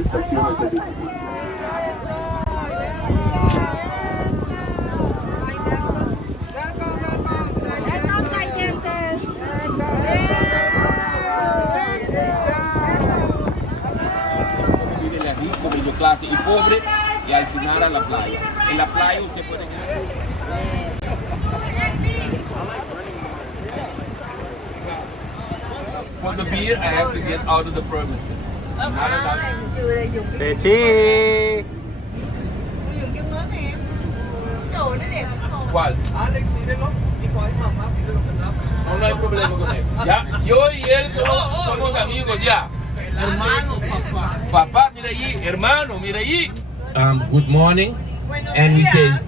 Rico, medio clase y pobre, y al final a la playa. En la playa usted puede quedar. For the beer, I have to get out of the premises. Not allowed. Sechi. ¿Cuál? Alex, síguelo. Dijo, ay mamá, síguelo que está. No hay problema con él. Ya, yo y él somos amigos ya. Hermano, papá. Papá, mira allí. Hermano, mira allí. Good morning. And he says,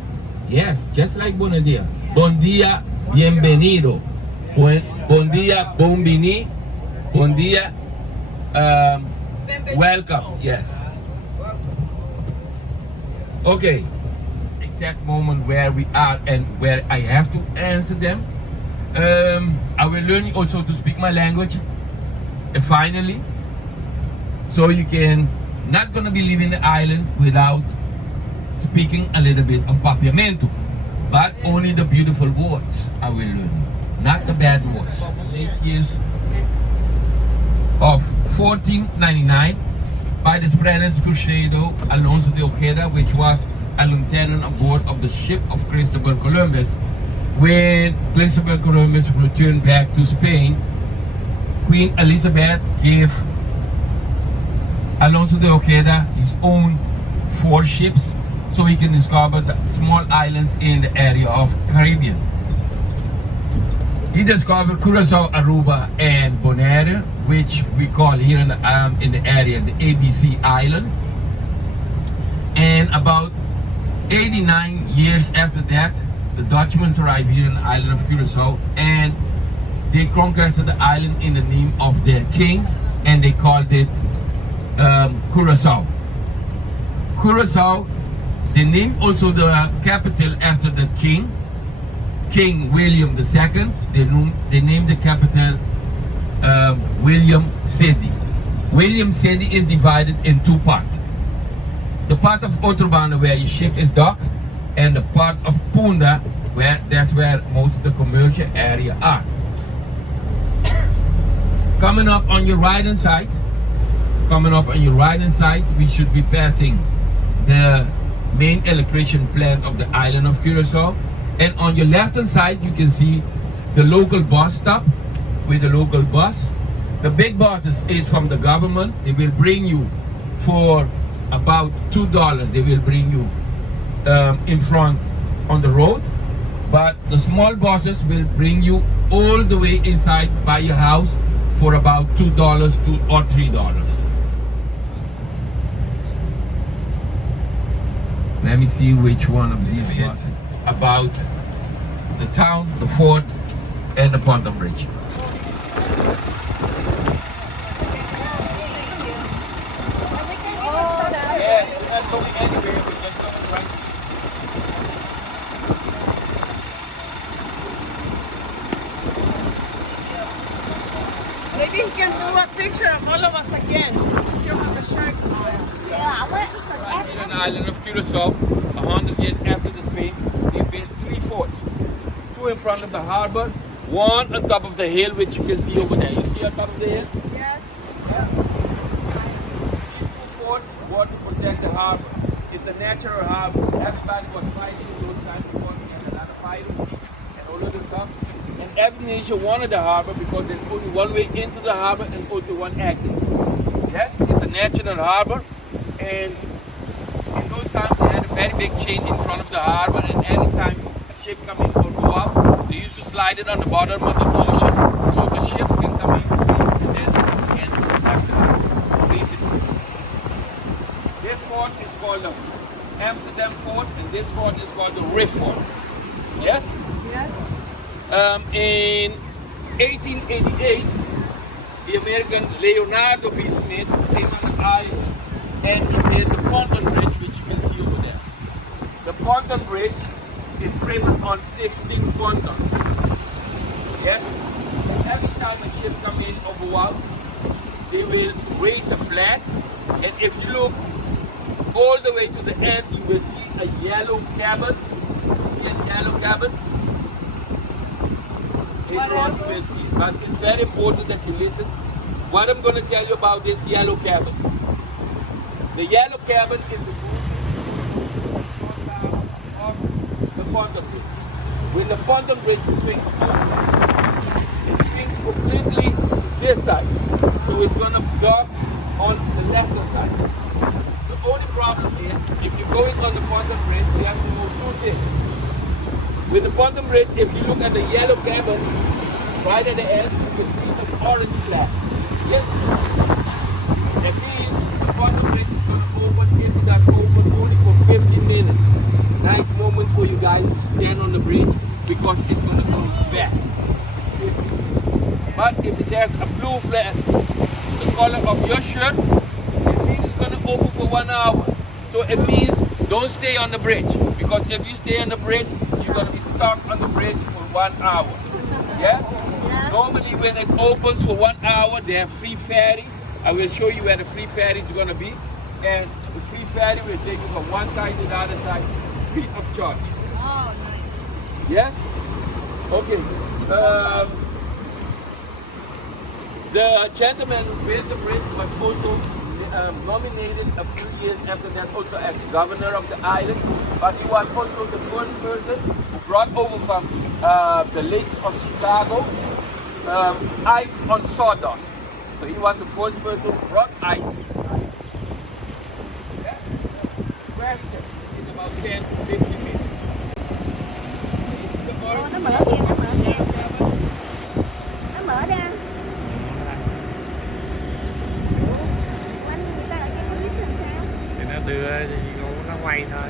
yes, just like buenos días. Bon día, bienvenido. Bon día, bon vini. Bon día, welcome. Yes. Okay. Exact moment where we are and where I have to answer them. I will learn also to speak my language. Finally. So you can not gonna be leaving the island without speaking a little bit of Papiamento, but only the beautiful words I will learn, not the bad words. 8 years of 1499 by the Spanish Crusader Alonso de Ojeda, which was a lieutenant on board of the ship of Christopher Columbus. When Christopher Columbus returned back to Spain, Queen Elizabeth gave Alonso de Ojeda his own 4 ships so he can discover the small islands in the area of Caribbean. He discovered Curaçao, Aruba, and Bonaire, which we call here in the area the ABC Island. And about 89 years after that, the Dutchmen arrived here in the island of Curaçao, and they conquered the island in the name of their king, and they called it Curaçao. Curaçao, they named also the capital after the king, King William II. They named the capital William City. William City is divided in 2 parts. The part of Outrbana where your ship is docked, and the part of Punda that's where most of the commercial area are. Coming up on your right hand side, we should be passing the main electrician plant of the island of Curaçao. And on your left hand side, you can see the local bus stop with the local bus. The big buses is from the government. They will bring you for about $2. They will bring you in front on the road. But the small buses will bring you all the way inside by your house for about $2 or $3. Let me see which one of these buses. About the town, the fort, and the Ponta Bridge. Yeah, we're not going anywhere, we're just going right here. Maybe he can do a picture of all of us again, since we still have the shirts on. Yeah, in the island of Curaçao, 100 years after the Spain, they built 3 forts. 2 in front of the harbor, 1 on top of the hill, which you can see over there. You see on top of the hill? Yes. Yeah. These 2 forts were to protect the harbor. It's a natural harbor. Everybody was fighting in those times because we had a lot of piracy and all of this stuff. And every nation wanted the harbor because there's only one way into the harbor and only one exit. Yes, it's a natural harbor. And in those times, they had a very big chain in front of the harbor, and anytime a ship come in or go out, they used to slide it on the bottom of the ocean so the ships can come in safe and then complete it. This fort is called the Amsterdam Fort, and this fort is called the Riff Fort. Yes? Yes. In 1888, the American Leonardo B. Smith came on the island and he made the Ponton Bridge, which you can see over there. The Ponton Bridge is driven on 16 pontons. Yes? Every time a ship comes in or go out, they will raise a flag, and if you look all the way to the end, you will see a yellow cabin. See a yellow cabin? Later on you will see. But it's very important that you listen. What I'm going to tell you about this yellow cabin. The yellow cabin is the of the Ponton Bridge. When the Ponton Bridge swings it swings completely this side. So it's going to dock on the left side. The only problem is, if you're going on the Ponton Bridge, you have to know two things. With the Ponton Bridge, if you look at the yellow cabin, right at the end, you can see an orange flag. Yes? That means the Ponton Bridge is going to open into that open only for 15 minutes. Nice moment for you guys to stand on the bridge because it's going to close back. But if there's a blue flag, the color of your shirt, it means it's going to open for 1 hour. So it means don't stay on the bridge, because if you stay on the bridge, you're going to be stuck on the bridge for 1 hour. Yes? Normally when it opens for 1 hour, they have free ferry. I will show you where the free ferry is going to be. And the free ferry will take you from one side to the other side, free of charge. Oh, nice. Yes? Okay. The gentleman who built the bridge was also nominated a few years after that also as the governor of the island. But he was also the first person who brought over from the lakes of Chicago ice on sawdust. So he was the first person who brought ice. Yeah? Question is about 10 to 15 minutes. Nó mở kìa, nó mở kìa. Nó mở ra. Anh người ta ở trên con nít làm sao? Thì nó đưa thì nó quay thôi.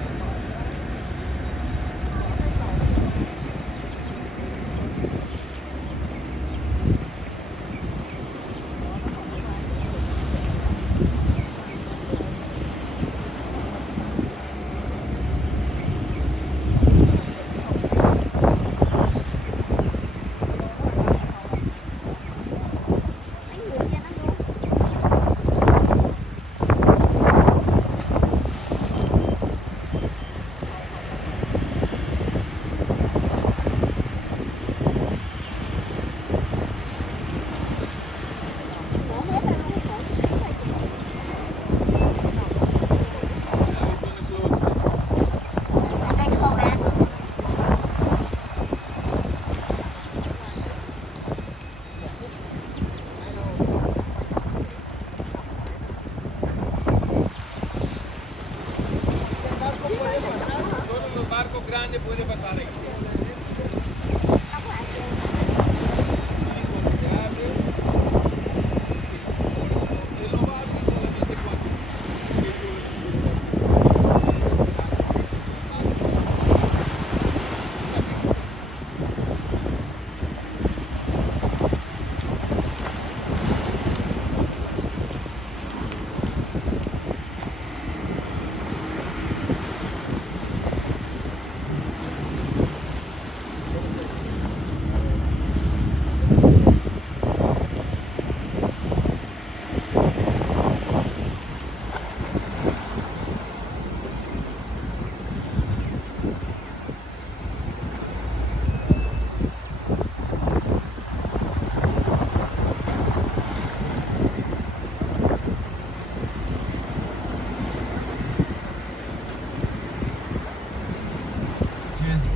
Grande puede pasar aquí.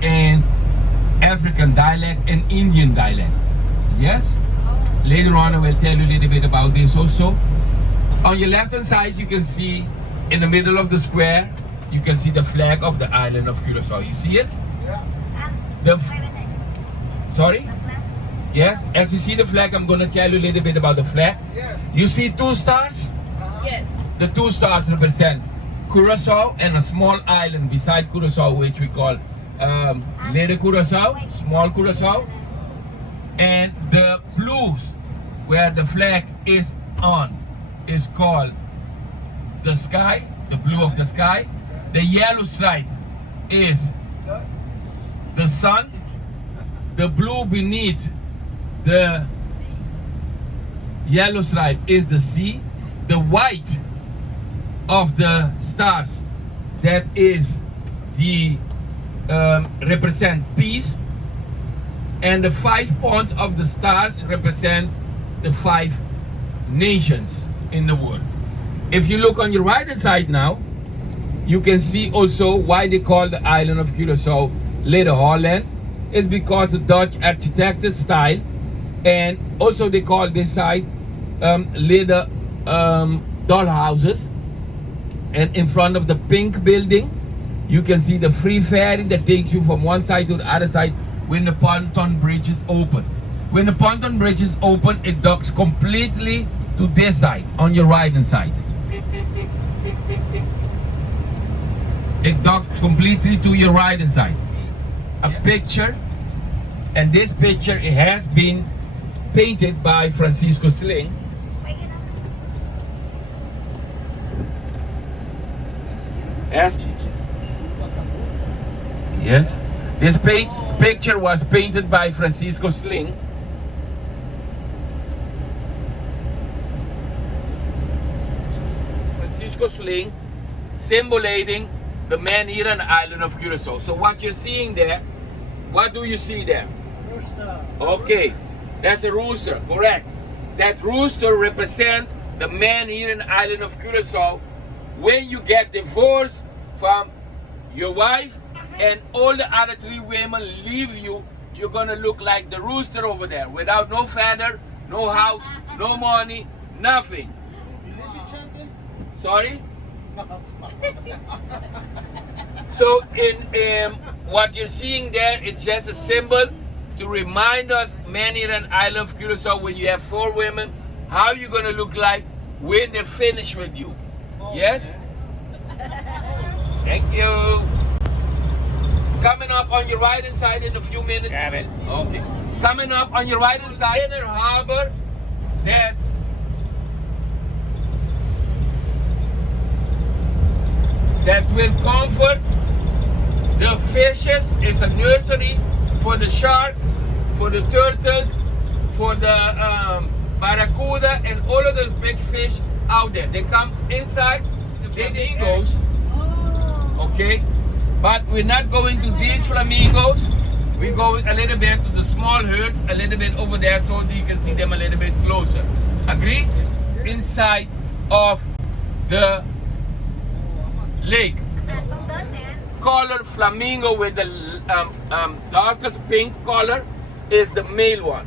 And African dialect and Indian dialect. Yes? Later on I will tell you a little bit about this also. On your left hand side you can see in the middle of the square, you can see the flag of the island of Curaçao. You see it? The Sorry? Yes? As you see the flag, I'm going to tell you a little bit about the flag. Yes. You see two stars? Yes. The two stars represent Curaçao and a small island beside Curaçao, which we call Little Curaçao, Small Curaçao. And the blues, where the flag is on, is called the sky, the blue of the sky. The yellow stripe is the sun. The blue beneath the yellow stripe is the sea. The white of the stars, that is the represent peace, and the 5 points of the stars represent the 5 nations in the world. If you look on your right hand side now, you can see also why they call the island of Curaçao Little Holland. It's because the Dutch architecture style, and also they call this side little doll houses. And in front of the pink building, you can see the free ferry that takes you from one side to the other side when the pontoon bridge is open. When the pontoon bridge is open, it docks completely to this side, on your right hand side. It docks completely to your right hand side. A picture, and this picture, it has been painted by Francisco Sling. Yes, this picture was painted by Francisco Sling. Francisco Sling, symbolizing the man here on the island of Curaçao. So what you're seeing there, what do you see there? Rooster. Okay, that's a rooster, correct. That rooster represents the man here in the island of Curaçao. When you get divorced from your wife and all the other 3 women leave you, you're gonna look like the rooster over there, without no feather, no house, no money, nothing. Sorry? So in what you're seeing there, it's just a symbol to remind us, man here in island of Curaçao, when you have 4 women, how you're gonna look like when they're finished with you. Yes? Thank you. Coming up on your right hand side in a few minutes. Got it. Okay. Coming up on your right hand side, inner harbor that will comfort the fishes. It's a nursery for the shark, for the turtles, for the barracuda, and all of those big fish out there. They come inside the flamingos. Okay, but we're not going to these flamingos. We go a little bit to the small herds, a little bit over there, so that you can see them a little bit closer. Agree? Inside of the lake. Color flamingo with the darkest pink color is the male one.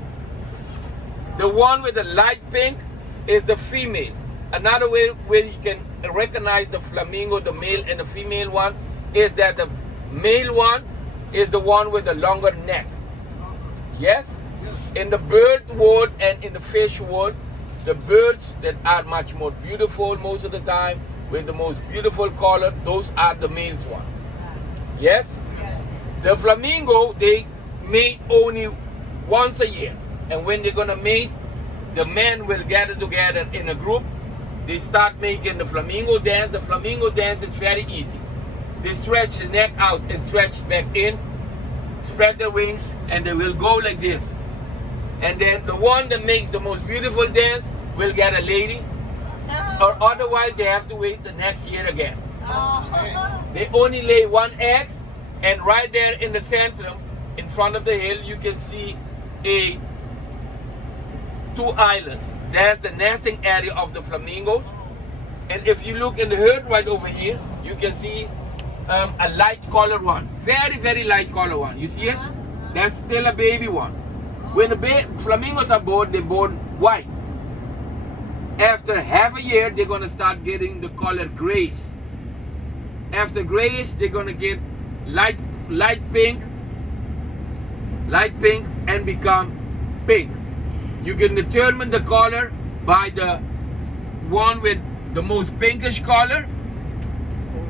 The one with the light pink is the female. Another way where you can recognize the flamingo, the male and the female one, is that the male one is the one with the longer neck. Yes? In the bird world and in the fish world, the birds that are much more beautiful most of the time, with the most beautiful color, those are the males one. Yes? The flamingo, they mate only once a year. And when they're gonna mate, the men will gather together in a group. They start making the flamingo dance. The flamingo dance is very easy. They stretch the neck out and stretch back in, spread their wings, and they will go like this. And then the one that makes the most beautiful dance will get a lady, or otherwise they have to wait the next year again. They only lay 1 egg, and right there in the center, in front of the hill, you can see 2 islands. That's the nesting area of the flamingos. And if you look in the herd right over here, you can see a light color one. Very, very light color one. You see it? That's still a baby one. When the flamingos are born, they're born white. After half a year, they're gonna start getting the color grayish. After grayish, they're gonna get light pink, and become pink. You can determine the color by the one with the most pinkish color.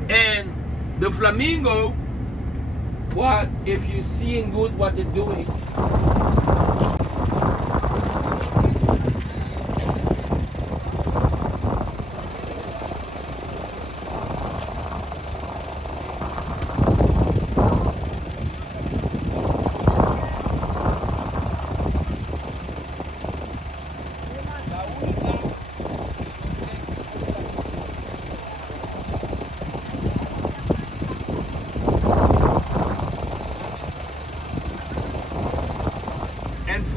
And the flamingo, what if you're seeing good what they're doing,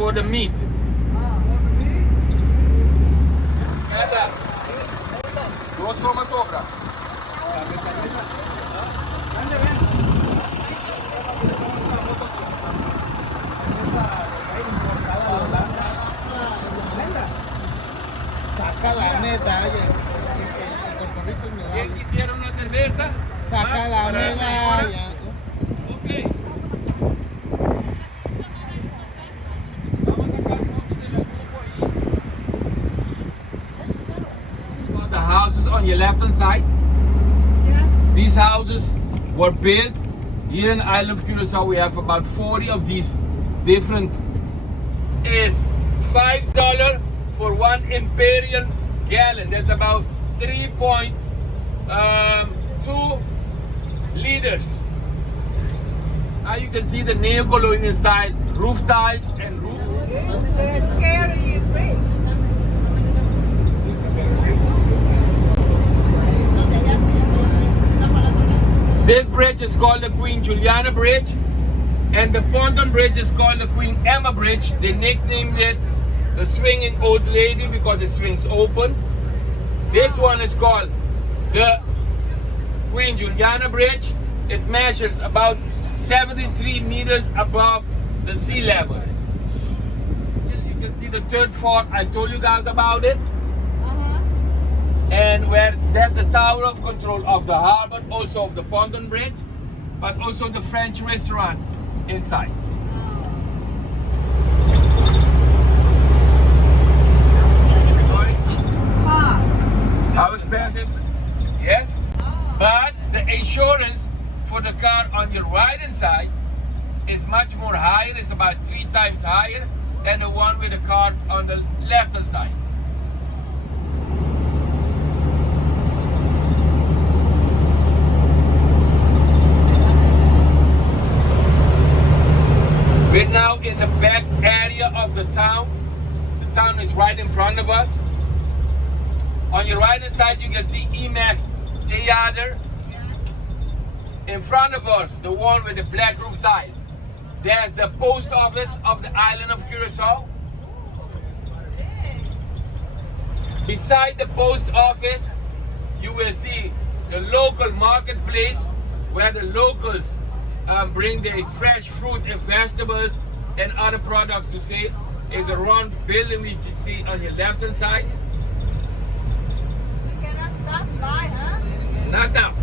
for the meat. Eda, dos tomas sobra. Saca la neta, oye. En Puerto Rico es ¿Quién medalla. quisiera una cerveza? Saca Más la para esta medalla. hora. Ok. Vamos a sacar fotos de los grupos ahí. The houses on your left hand side. Yes. These houses were built here in the island of Curaçao. We have about 40 of these different. Is $5 for one imperial gallon. That's about 3.2 liters. Now you can see the neo-colonial style roof tiles and roof. It's scary bridge. This bridge is called the Queen Juliana Bridge, and the ponton bridge is called the Queen Emma Bridge. They nicknamed it the Swinging Old Lady because it swings open. This one is called the Queen Juliana Bridge. It measures about 73 meters above the sea level. You can see the third fort. I told you guys about it. And where there's the tower of control of the harbor, also of the ponton bridge, but also the French restaurant inside. How expensive? Yes. But the insurance for the car on your right hand side is much more higher. It's about 3 times higher than the one with the car on the left hand side. We're now in the back area of the town. The town is right in front of us. On your right hand side, you can see Emax Theater. In front of us, the one with the black roof tile. There's the post office of the island of Curaçao. Beside the post office, you will see the local marketplace where the locals bring their fresh fruit and vegetables and other products to sell. Is a round building we can see on your left hand side. Not now.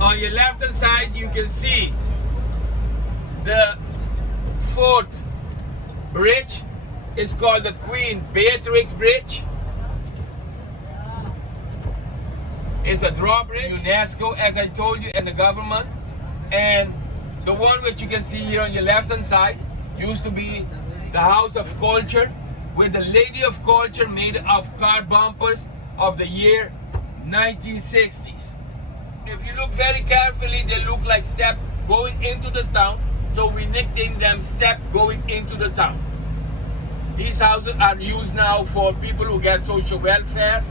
On your left hand side, you can see the fourth bridge. It's called the Queen Beatrix Bridge. It's a drawbridge, UNESCO, as I told you, and the government. And the one which you can see here on your left hand side used to be the House of Culture, with the Lady of Culture made of car bumpers of the year 1960s. If you look very carefully, they look like steps going into the town, so we nicknamed them step going into the town. These houses are used now for people who get social welfare,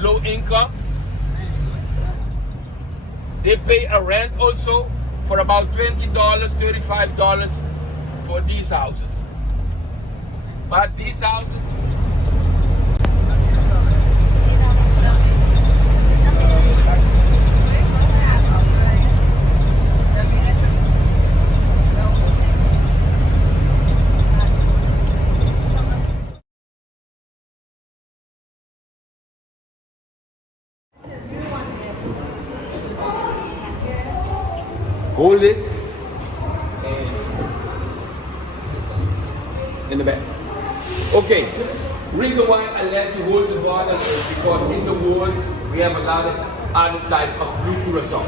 low income. They pay a rent also for about $20, $35 for these houses. But these houses, hold this in the back. Okay, reason why I let you hold the bottle is because in the world we have a lot of other type of blue Curaçao.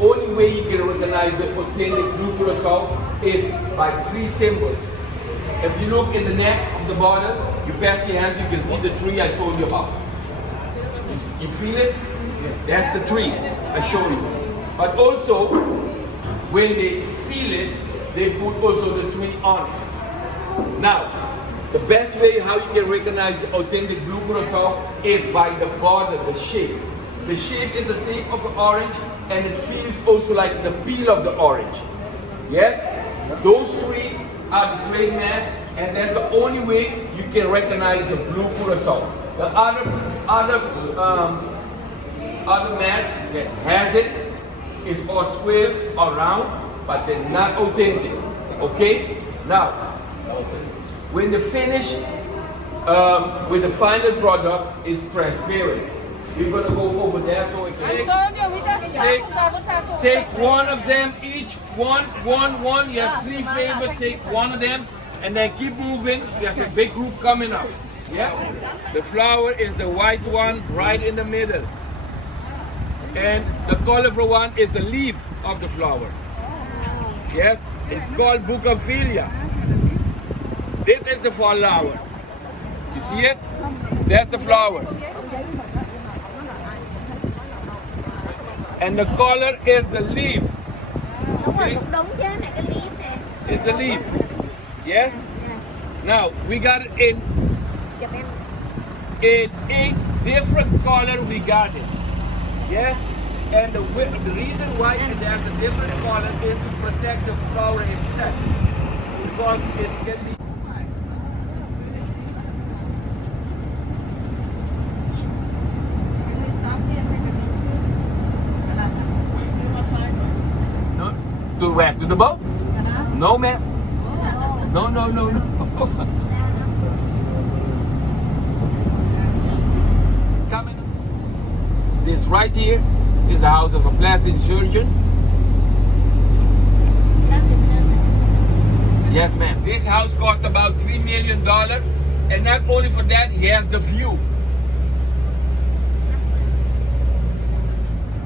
Only way you can recognize the authentic blue Curaçao is by 3 symbols. If you look in the neck of the bottle, you pass your hand, you can see the tree I told you about. You feel it? That's the tree I showed you. But also, when they seal it, they put also the tree on it. Now, the best way how you can recognize the authentic blue Curaçao is by the border, the shape. The shape is the shape of the orange, and it feels also like the peel of the orange. Yes? Those three are the trade mats, and that's the only way you can recognize the blue Curaçao. The other mats that has it is all square or round, but they're not authentic. Okay? Now, when the finish with the final product is transparent, we're gonna go over there so it can take one of them each. One. You have 3 flavors, take one of them, and then keep moving. There's a big group coming up. Yeah? The flower is the white one right in the middle. And the colorful one is the leaf of the flower. Yes? It's called bougainvillea. This is the flower. You see it? That's the flower. And the color is the leaf. Okay? It's the leaf. Yes? Now, we got it in 8 different colors we got it. Yes? And the reason why it has a different color is to protect the flower itself. Because it can be to where? To the boat? No, ma'am. No. Coming. This right here is the house of a plastic surgeon. Yes, ma'am. This house cost about $3 million. And not only for that, he has the view.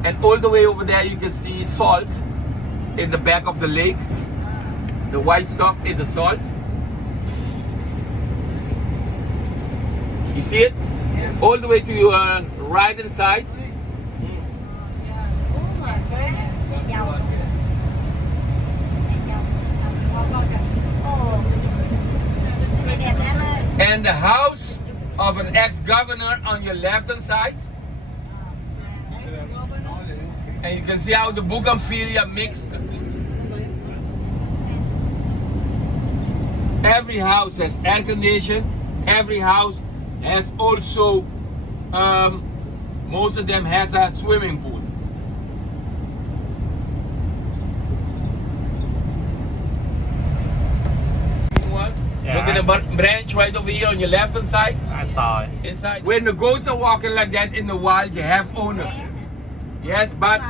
And all the way over there, you can see salt in the back of the lake. The white stuff is the salt. You see it? All the way to your right hand side. And the house of an ex-governor on your left hand side. And you can see how the bougainvillea mixed. Every house has air conditioning. Every house has also, most of them has a swimming pool. Yeah. Look at the branch right over here on your left hand side. I saw it. Inside. When the goats are walking like that in the wild, they have owners. Yes, but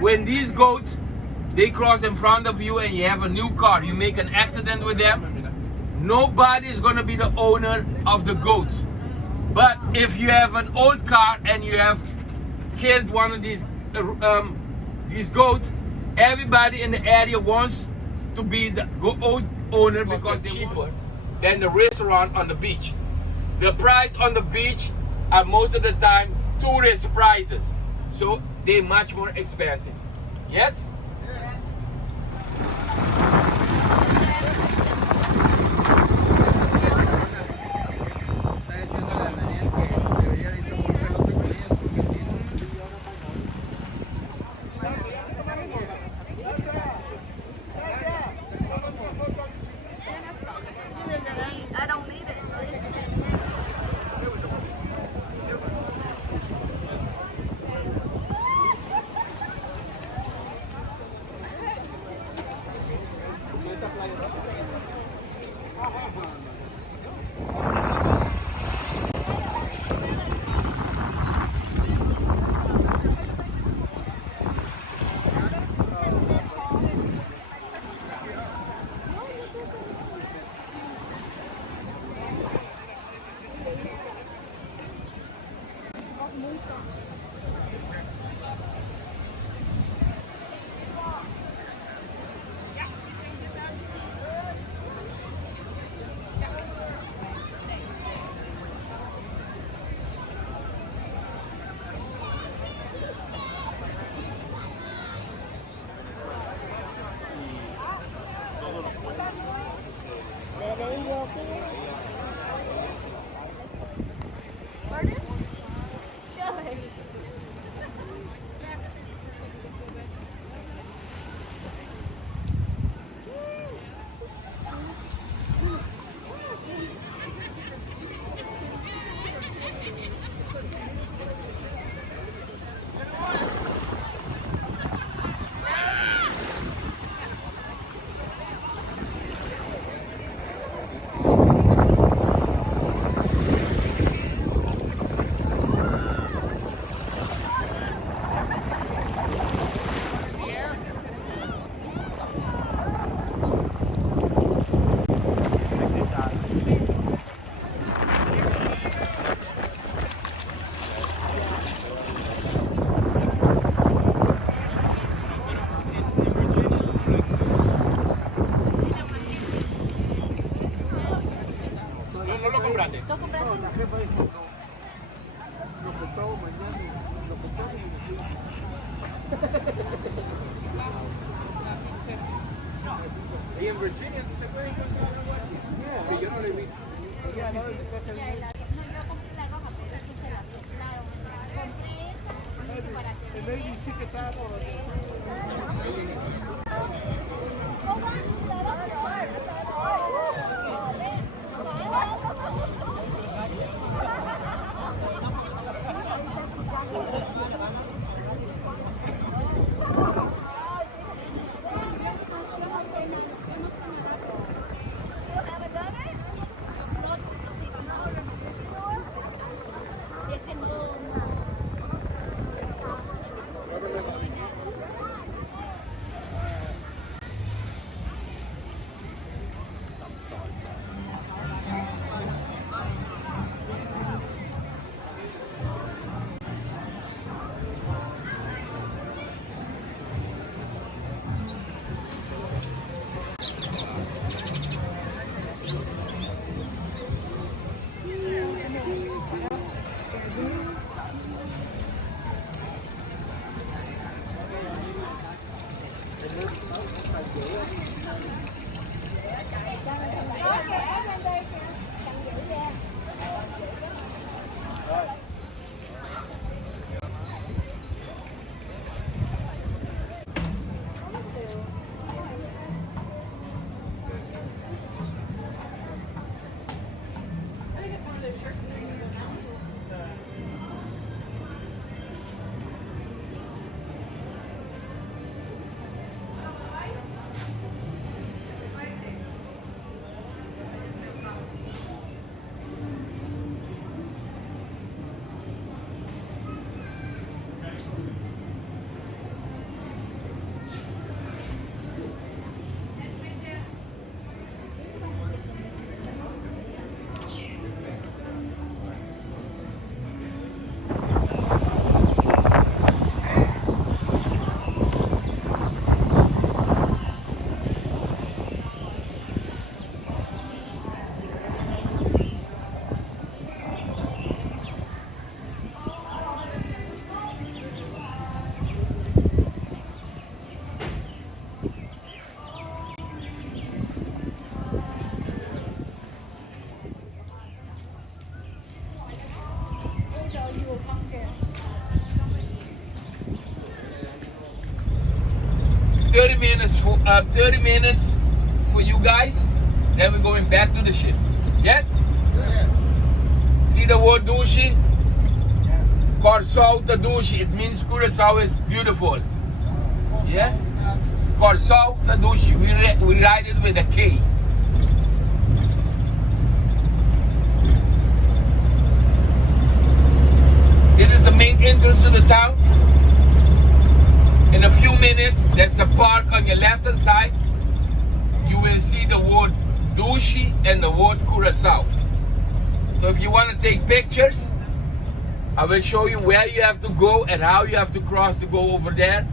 when these goats, they cross in front of you and you have a new car, you make an accident with them, nobody is going to be the owner of the goats. But if you have an old car and you have killed one of these goats, everybody in the area wants to be the old owner because they're cheaper than the restaurant on the beach. The price on the beach are most of the time tourist prices, so they're much more expensive. Yes? I don't need it. comprando? ¿Estás comprando? La jefa dijo, no compramos mañana, lo compramos y Ahí en Virginia se puede encontrar algo así. Pero yo no lo he visto. Ya, no, yo compré la roja, pero es que se la mezclaron. Compré esa para que el baby sí que estaba por $30 minutes for you guys. Then we're going back to the ship. Yes? See the word douche? Curaçao Tadushi. It means Curaçao is beautiful. Yes? Curaçao Tadushi. We write it with a K. This is the main entrance to the town. In a few minutes, there's a park on your left hand side. You will see the word Dushi and the word Curaçao. So if you want to take pictures, I will show you where you have to go and how you have to cross to go over there.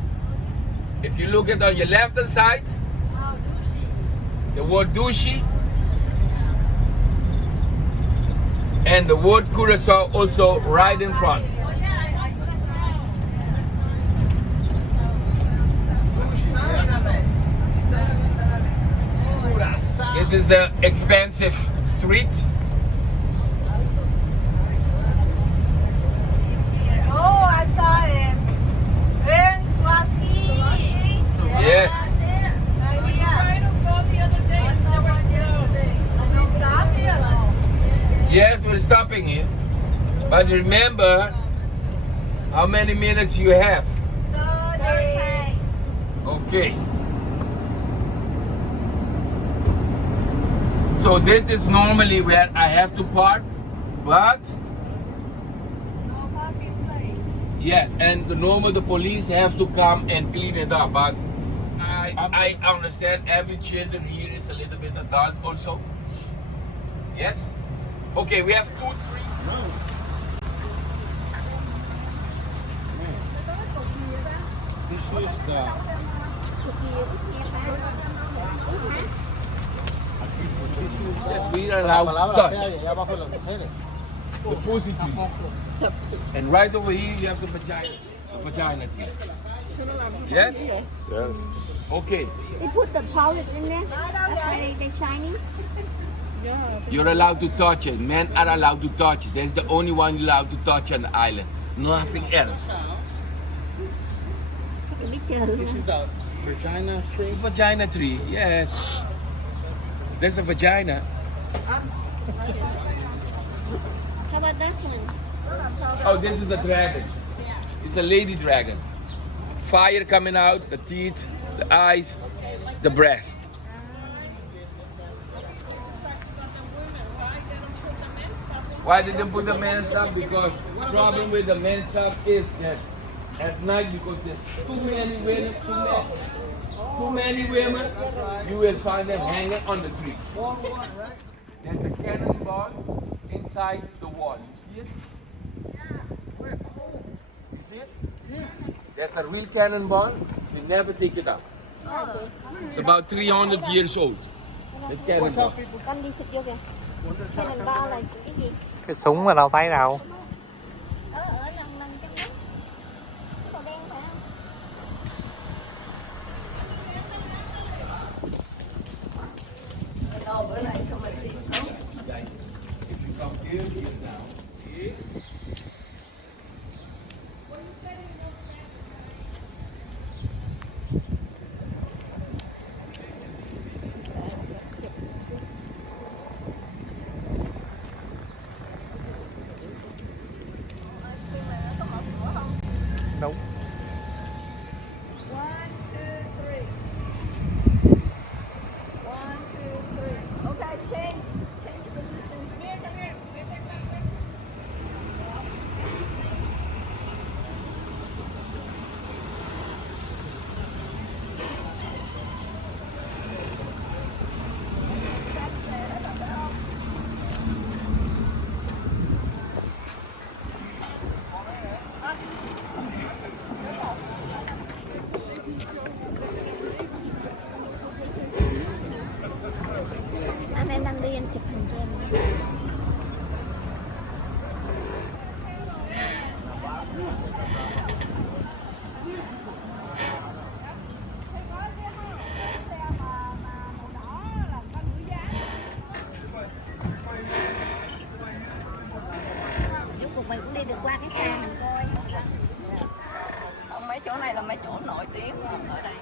If you look at on your left hand side, the word Dushi and the word Curaçao also right in front. It is an expensive street. Oh, I saw him. Yes. We tried to go the other day and they were closed. Yes, we're stopping here. But remember how many minutes you have. Okay. So this is normally where I have to park, but yes, and normally the police have to come and clean it up. But I understand every children here is a little bit adult also. Yes. Okay, we have 2, 3. This is the that we are allowed to Palabra touch. fea de allá abajo de las mujeres. The pussy tree. And right over here you have the vagina tree. Yes? Yes. Okay. They put the polish in there. That's why they shiny. You're allowed to touch it. Men are allowed to touch it. That's the only one you're allowed to touch on the island. Nothing else. This is a vagina tree. Vagina tree, yes. There's a vagina. How about this one? Oh, this is the dragon. It's a lady dragon. Fire coming out, the teeth, the eyes, the breast. Why did they put the men's stuff? Because the problem with the men's stuff is that at night, because there's too many women, you will find them hanging on the trees. There's a cannonball inside the wall. You see it? You see it? There's a real cannonball. You never take it out. It's about 300 years old. The cannonball. Con đi xịt vô kìa. Cannonball là cái gì? Cái súng mà đâu thấy đâu. Ở lần lần trong đó. Màu đen phải không? If you come here now, okay? Đúng. 1, 2, 3. 1, 2, 3. Okay, change. Change position. Come here, come here. Anh em đang đi anh chụp hình cho em. Cuối cùng mình cũng đi được qua cái xe mình coi. Mấy chỗ này là mấy chỗ nổi tiếng ở đây.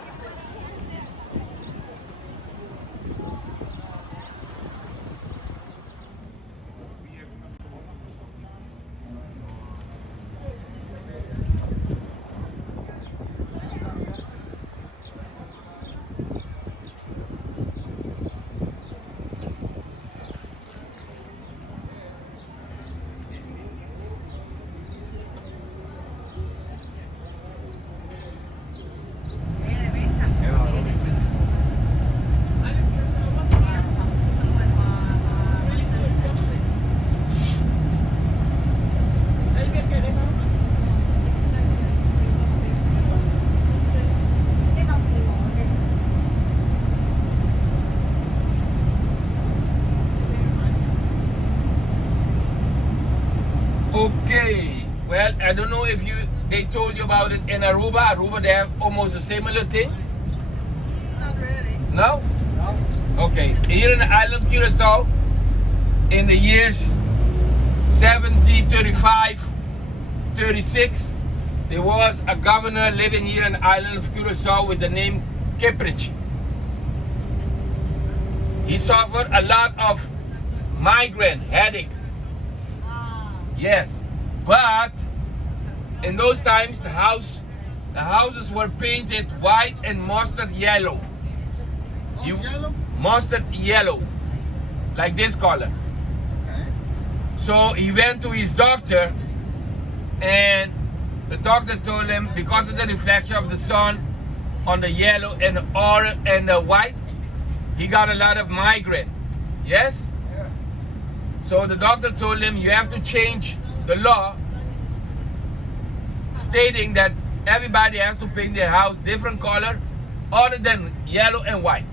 Okay. Well, I don't know if they told you about it in Aruba. Aruba, they have almost the similar thing. Not really. No? Okay. Here in the island of Curaçao, in the years 1735, 36, there was a governor living here in the island of Curaçao with the name Kiprich. He suffered a lot of migraine, headache. Yes, but in those times the houses were painted white and mustard yellow. Mustard yellow, like this color. So he went to his doctor, and the doctor told him because of the reflection of the sun on the yellow and the orange and the white, he got a lot of migraine. Yes? So the doctor told him you have to change the law stating that everybody has to paint their house different color other than yellow and white.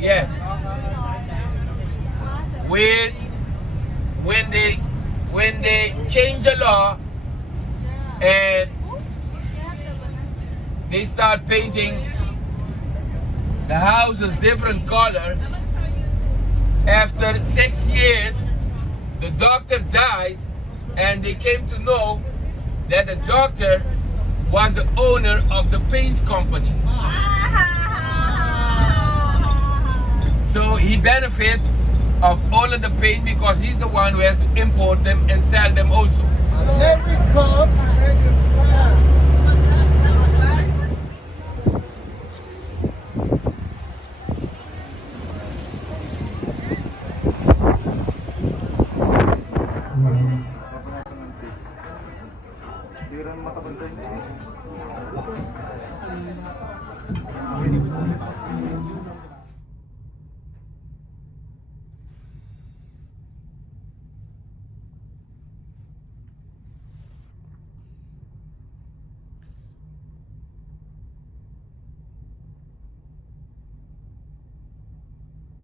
Yes. When when they change the law and they start painting the houses different color, after 6 years the doctor died and they came to know that the doctor was the owner of the paint company. So he benefit of all of the paint because he's the one who has to import them and sell them also. Let me come make it fly. Di rin makabantay.